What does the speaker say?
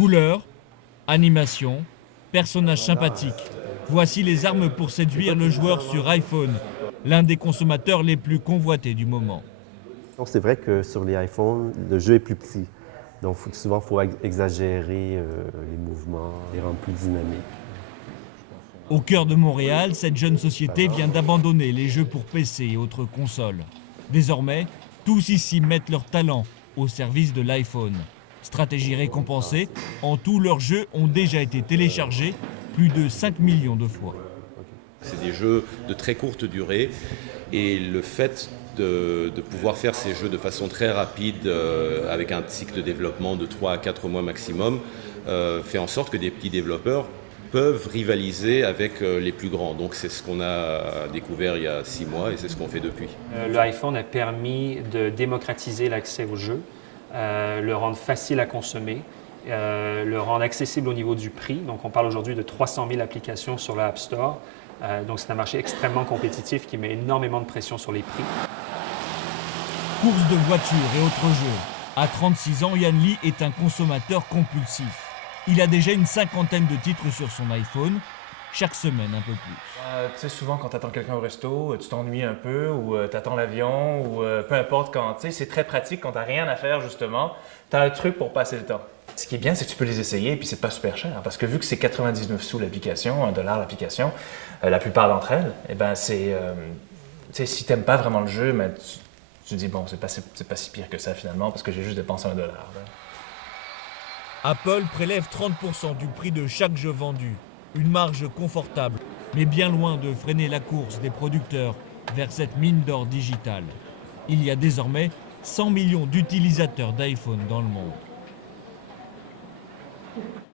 Couleurs, animation, personnages sympathiques. Voici les armes pour séduire le joueur sur iPhone, l'un des consommateurs les plus convoités du moment. C'est vrai que sur les iPhones, le jeu est plus petit. Donc souvent, il faut exagérer les mouvements, les rendre plus dynamiques. Au cœur de Montréal, cette jeune société vient d'abandonner les jeux pour PC et autres consoles. Désormais, tous ici mettent leur talent au service de l'iPhone. Stratégie récompensée, en tout leurs jeux ont déjà été téléchargés plus de 5 millions de fois. C'est des jeux de très courte durée et le fait de pouvoir faire ces jeux de façon très rapide avec un cycle de développement de 3 à 4 mois maximum fait en sorte que des petits développeurs peuvent rivaliser avec les plus grands. Donc c'est ce qu'on a découvert il y a 6 mois et c'est ce qu'on fait depuis. L'iPhone a permis de démocratiser l'accès aux jeux, le rendre facile à consommer, le rendre accessible au niveau du prix. Donc on parle aujourd'hui de 300 000 applications sur l'App Store. Donc c'est un marché extrêmement compétitif qui met énormément de pression sur les prix. Courses de voitures et autres jeux. À 36 ans, Yan Lee est un consommateur compulsif. Il a déjà une 50aine de titres sur son iPhone, chaque semaine un peu plus. Tu sais, souvent quand tu attends quelqu'un au resto, tu t'ennuies un peu ou tu attends l'avion ou peu importe quand, tu sais, c'est très pratique quand tu n'as rien à faire justement, tu as un truc pour passer le temps. Ce qui est bien, c'est que tu peux les essayer et puis c'est pas super cher parce que vu que c'est 99 sous l'application, 1 dollar l'application, la plupart d'entre elles, eh ben c'est, tu sais, si tu n'aimes pas vraiment le jeu, mais tu te dis bon, c'est pas si pire que ça finalement parce que j'ai juste dépensé 1 dollar. Apple prélève 30% du prix de chaque jeu vendu. Une marge confortable, mais bien loin de freiner la course des producteurs vers cette mine d'or digitale. Il y a désormais 100 millions d'utilisateurs d'iPhone dans le monde.